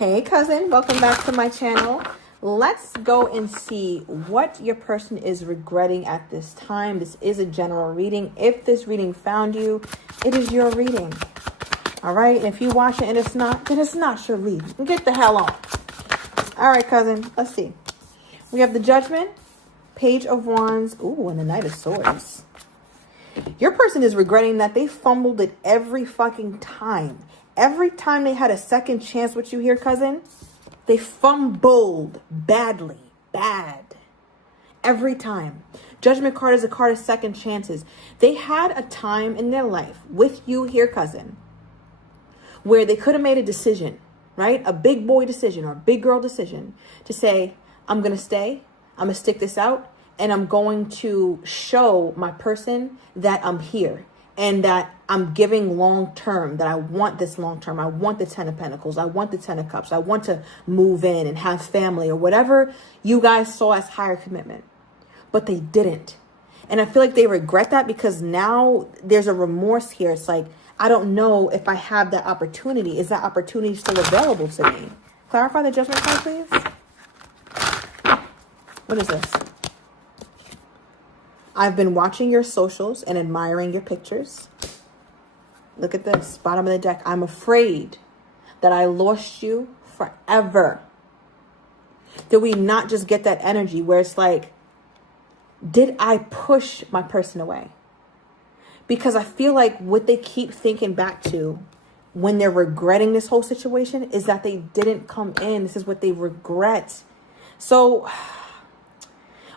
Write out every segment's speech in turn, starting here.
Hey cousin, welcome back to my channel. Let's go and see what your person is regretting at this time. This is a general reading. If this reading found you, it is your reading. All right, and if you watch it and it's not, then it's not your reading. Get the hell on. All right, cousin, let's see. We have the Judgment, Page of Wands, ooh, and the Knight of Swords. Your person is regretting that they fumbled it every fucking time. Every time they had a second chance with you here, cousin, they fumbled badly. Bad. Every time. Judgment card is a card of second chances. They had a time in their life with you here, cousin, where they could have made a decision, right? A big boy decision or a big girl decision to say, I'm going to stay, I'm going to stick this out, and I'm going to show my person that I'm here and that I'm giving long term, that I want this long term. I want the 10 of Pentacles. I want the 10 of Cups. I want to move in and have family or whatever you guys saw as higher commitment. But they didn't. And I feel like they regret that because now there's a remorse here. It's like, I don't know if I have that opportunity. Is that opportunity still available to me? Clarify the Judgment card, please. What is this? I've been watching your socials and admiring your pictures. Look at this, bottom of the deck. I'm afraid that I lost you forever. Did we not just get that energy where it's like, did I push my person away? Because I feel like what they keep thinking back to when they're regretting this whole situation is that they didn't come in. This is what they regret. So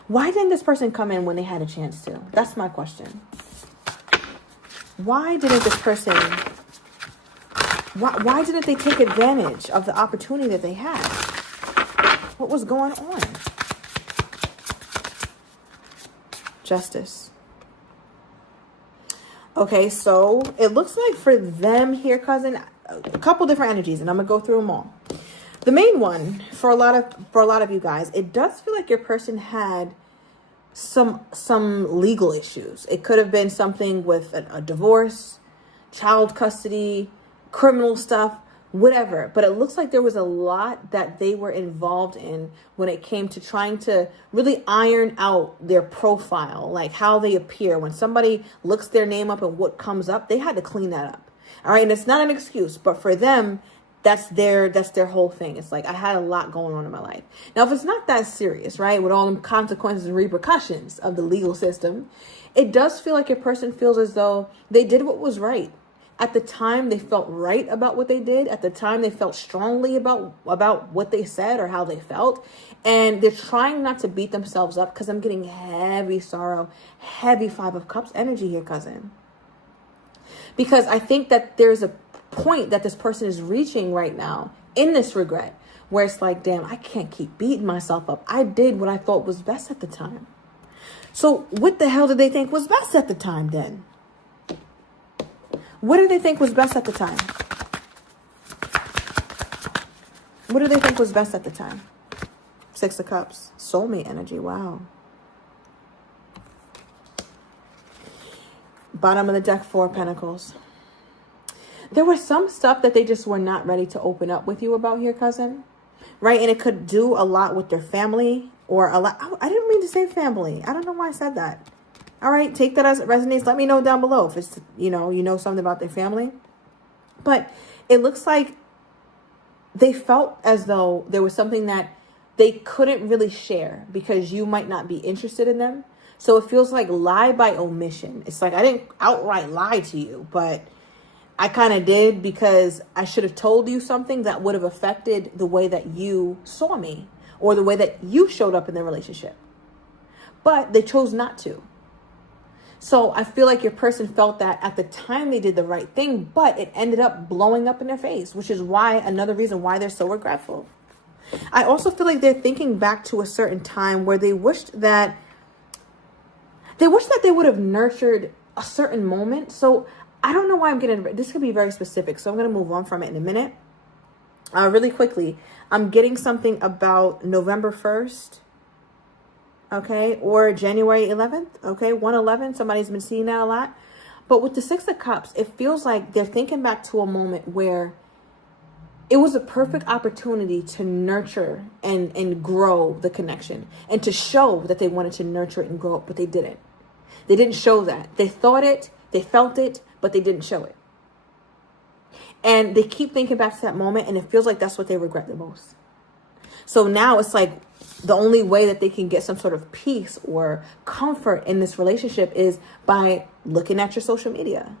why didn't this person come in when they had a chance to? That's my question. Why didn't this person, why didn't they take advantage of the opportunity that they had? What was going on? Justice. Okay, so it looks like for them here, cousin, a couple different energies, and I'm going to go through them all. The main one for a lot of you guys, it does feel like your person had some legal issues. It could have been something with a divorce, child custody, criminal stuff, whatever. But it looks like there was a lot that they were involved in when it came to trying to really iron out their profile, like how they appear. When somebody looks their name up and what comes up, they had to clean that up. All right. And it's not an excuse, but for them, that's their whole thing. It's like, I had a lot going on in my life. Now, if it's not that serious, right, with all the consequences and repercussions of the legal system, it does feel like your person feels as though they did what was right. At the time, they felt right about what they did. At the time, they felt strongly about what they said or how they felt. And they're trying not to beat themselves up because I'm getting heavy sorrow, heavy 5 of Cups energy here, cousin. Because I think that there's a point that this person is reaching right now in this regret where it's like, damn, I can't keep beating myself up. I did what I thought was best at the time. So what the hell did they think was best at the time then? What did they think was best at the time? What did they think was best at the time? 6 of Cups, soulmate energy. Wow. Bottom of the deck, 4 of Pentacles. There was some stuff that they just were not ready to open up with you about here, cousin. Right? And it could do a lot with their family or a lot. Oh, I didn't mean to say family. I don't know why I said that. All right. Take that as it resonates. Let me know down below if it's, you know something about their family. But it looks like they felt as though there was something that they couldn't really share because you might not be interested in them. So it feels like lie by omission. It's like, I didn't outright lie to you, but I kind of did because I should have told you something that would have affected the way that you saw me or the way that you showed up in the relationship. But they chose not to. So I feel like your person felt that at the time they did the right thing, but it ended up blowing up in their face, which is why another reason why they're so regretful. I also feel like they're thinking back to a certain time where they wished that they would have nurtured a certain moment. So I don't know why I'm getting, this could be very specific, so I'm going to move on from it in a minute. Really quickly, I'm getting something about November 1st, okay, or January 11th, okay, 1/11. Somebody's been seeing that a lot. But with the 6 of Cups, it feels like they're thinking back to a moment where It was a perfect opportunity to nurture and grow the connection and to show that they wanted to nurture it and grow it, but they didn't. They didn't show that. They thought it, they felt it, but they didn't show it. And they keep thinking back to that moment, and it feels like that's what they regret the most. So now it's like the only way that they can get some sort of peace or comfort in this relationship is by looking at your social media.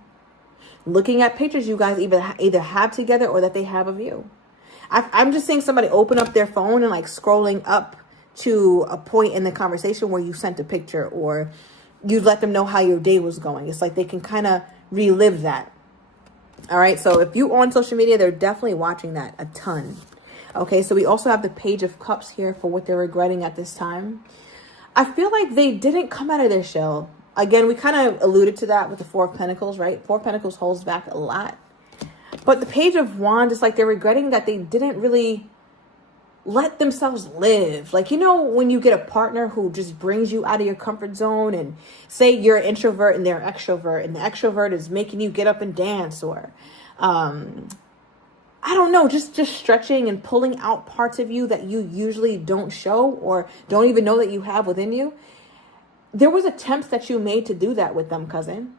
Looking at pictures you guys either have together or that they have of you. I'm just seeing somebody open up their phone and like scrolling up to a point in the conversation where you sent a picture or you let them know how your day was going. It's like they can kind of relive that. All right. So if you on social media, they're definitely watching that a ton. Okay. So we also have the Page of Cups here for what they're regretting at this time. I feel like they didn't come out of their shell. Again, we kind of alluded to that with the Four of Pentacles, right? Four of Pentacles holds back a lot. But the Page of Wands is like they're regretting that they didn't really let themselves live. Like, you know, when you get a partner who just brings you out of your comfort zone and say you're an introvert and they're an extrovert and the extrovert is making you get up and dance or, I don't know, just stretching and pulling out parts of you that you usually don't show or don't even know that you have within you. There was attempts that you made to do that with them, cousin.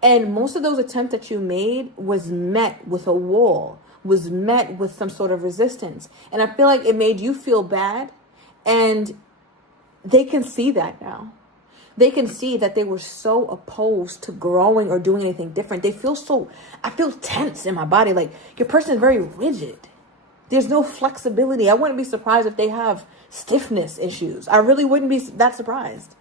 And most of those attempts that you made was met with a wall, was met with some sort of resistance. And I feel like it made you feel bad. And they can see that now. They can see that they were so opposed to growing or doing anything different. I feel tense in my body. Like your person is very rigid. There's no flexibility. I wouldn't be surprised if they have stiffness issues. I really wouldn't be that surprised.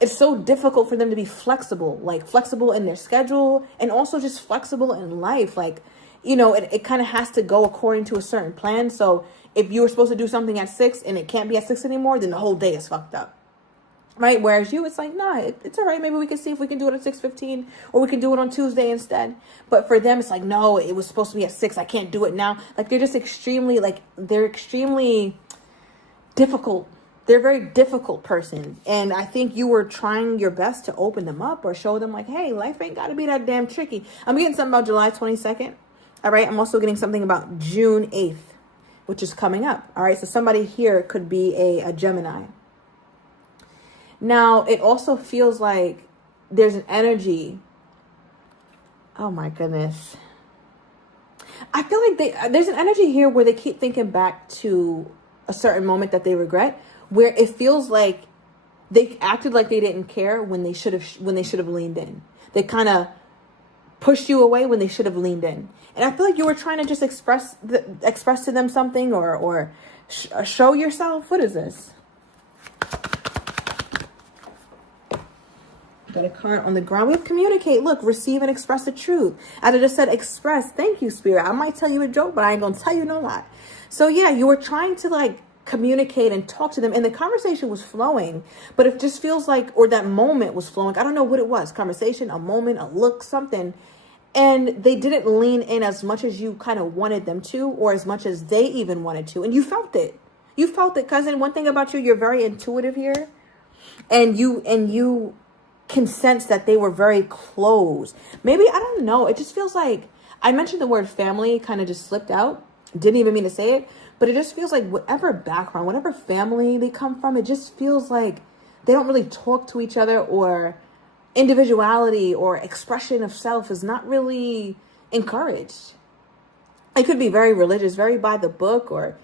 It's so difficult for them to be flexible, like flexible in their schedule and also just flexible in life. Like, you know, it kind of has to go according to a certain plan. So if you were supposed to do something at 6 and it can't be at 6 anymore, then the whole day is fucked up. Right? Whereas you, it's like, nah, it's all right. Maybe we can see if we can do it at 6:15 or we can do it on Tuesday instead. But for them, it's like, no, it was supposed to be at 6. I can't do it now. Like they're extremely difficult. They're a very difficult person. And I think you were trying your best to open them up or show them like, hey, life ain't got to be that damn tricky. I'm getting something about July 22nd. All right. I'm also getting something about June 8th, which is coming up. All right. So somebody here could be a Gemini. Now, it also feels like there's an energy. Oh, my goodness. I feel like there's an energy here where they keep thinking back to a certain moment that they regret, where it feels like they acted like they didn't care when they should have leaned in. They kind of pushed you away when they should have leaned in. And I feel like you were trying to just express to them something or show yourself. What is this? Got a card on the ground. We have communicate. Look, receive and express the truth. As I just said, express. Thank you, Spirit. I might tell you a joke, but I ain't going to tell you no lie. So yeah, you were trying to like communicate and talk to them, and the conversation was flowing, but it just feels like, or that moment was flowing. I don't know what it was. Conversation, a moment, a look, something. And they didn't lean in as much as you kind of wanted them to, or as much as they even wanted to. And you felt it. You felt it, cousin. One thing about you, you're very intuitive here. And you can sense that they were very close. Maybe, I don't know. It just feels like, I mentioned the word family, kind of just slipped out. Didn't even mean to say it. But it just feels like whatever background, whatever family they come from, it just feels like they don't really talk to each other, or individuality or expression of self is not really encouraged. It could be very religious, very by the book, or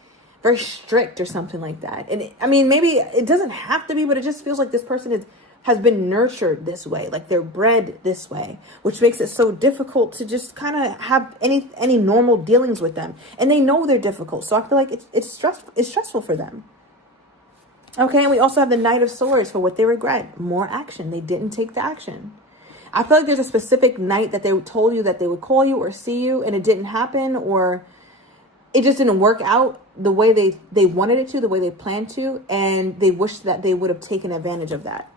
very strict or something like that. And I mean, maybe it doesn't have to be, but it just feels like this person has been nurtured this way, like they're bred this way, which makes it so difficult to just kind of have any normal dealings with them. And they know they're difficult. So I feel like it's stressful for them. Okay, and we also have the Knight of Swords for what they regret. More action. They didn't take the action. I feel like there's a specific night that they told you that they would call you or see you, and it didn't happen, or it just didn't work out the way they wanted it to, the way they planned to, and they wished that they would have taken advantage of that.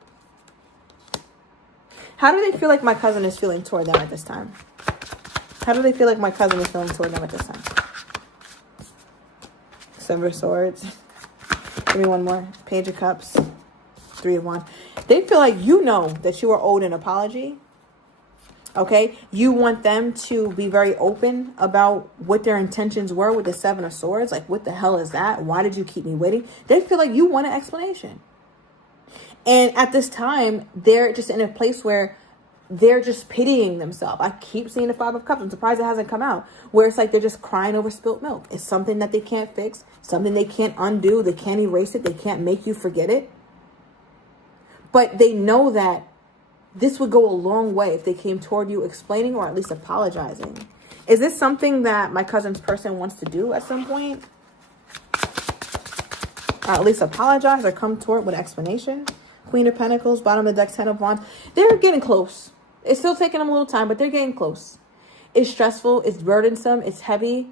How do they feel like my cousin is feeling toward them at this time? How do they feel like my cousin is feeling toward them at this time? Seven of Swords. Give me one more. Page of Cups. 3 of Wands. They feel like you know that you are owed an apology. Okay, you want them to be very open about what their intentions were with the Seven of Swords. Like, what the hell is that? Why did you keep me waiting? They feel like you want an explanation. And at this time, they're just in a place where they're just pitying themselves. I keep seeing the Five of Cups. I'm surprised it hasn't come out. Where it's like they're just crying over spilt milk. It's something that they can't fix, something they can't undo. They can't erase it. They can't make you forget it. But they know that this would go a long way if they came toward you explaining or at least apologizing. Is this something that my cousin's person wants to do at some point? Or at least apologize or come toward with explanation? Queen of Pentacles, bottom of the deck, Ten of Wands. They're getting close. It's still taking them a little time, but they're getting close. It's stressful. It's burdensome. It's heavy.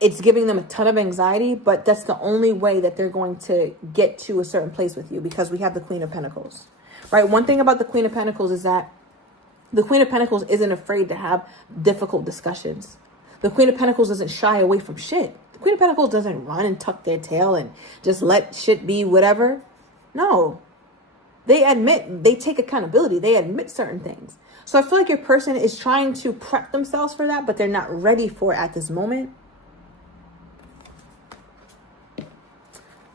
It's giving them a ton of anxiety, but that's the only way that they're going to get to a certain place with you, because we have the Queen of Pentacles. Right? One thing about the Queen of Pentacles is that the Queen of Pentacles isn't afraid to have difficult discussions. The Queen of Pentacles doesn't shy away from shit. The Queen of Pentacles doesn't run and tuck their tail and just let shit be whatever. No. They admit, they take accountability. They admit certain things. So I feel like your person is trying to prep themselves for that, but they're not ready for it at this moment.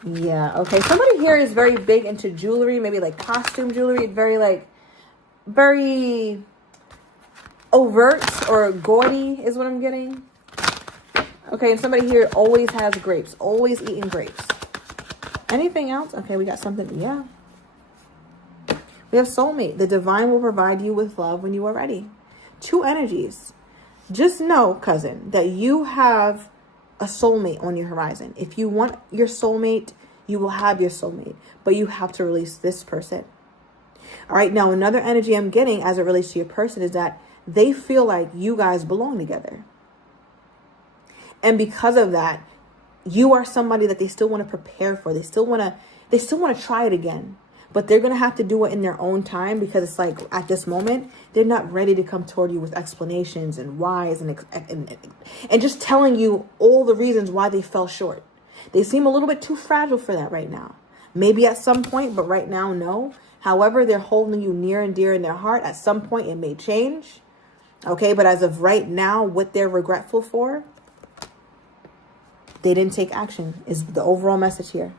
Yeah, okay. Somebody here is very big into jewelry, maybe like costume jewelry, very overt or gaudy is what I'm getting. Okay, and somebody here always has grapes, always eating grapes. Anything else? Okay, we got something, yeah. We have soulmate. The divine will provide you with love when you are ready. Two energies. Just know, cousin, that you have a soulmate on your horizon. If you want your soulmate, you will have your soulmate, but you have to release this person. All right. Now, another energy I'm getting as it relates to your person is that they feel like you guys belong together. And because of that, you are somebody that they still want to prepare for. They still want to try it again, but they're going to have to do it in their own time, because it's like at this moment, they're not ready to come toward you with explanations and whys and just telling you all the reasons why they fell short. They seem a little bit too fragile for that right now. Maybe at some point, but right now, no. However, they're holding you near and dear in their heart. At some point, it may change. Okay, but as of right now, what they're regretful for, they didn't take action, is the overall message here.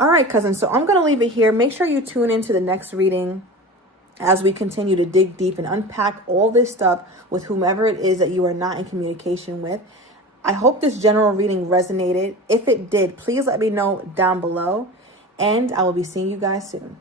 All right, cousins. So I'm going to leave it here. Make sure you tune into the next reading as we continue to dig deep and unpack all this stuff with whomever it is that you are not in communication with. I hope this general reading resonated. If it did, please let me know down below, and I will be seeing you guys soon.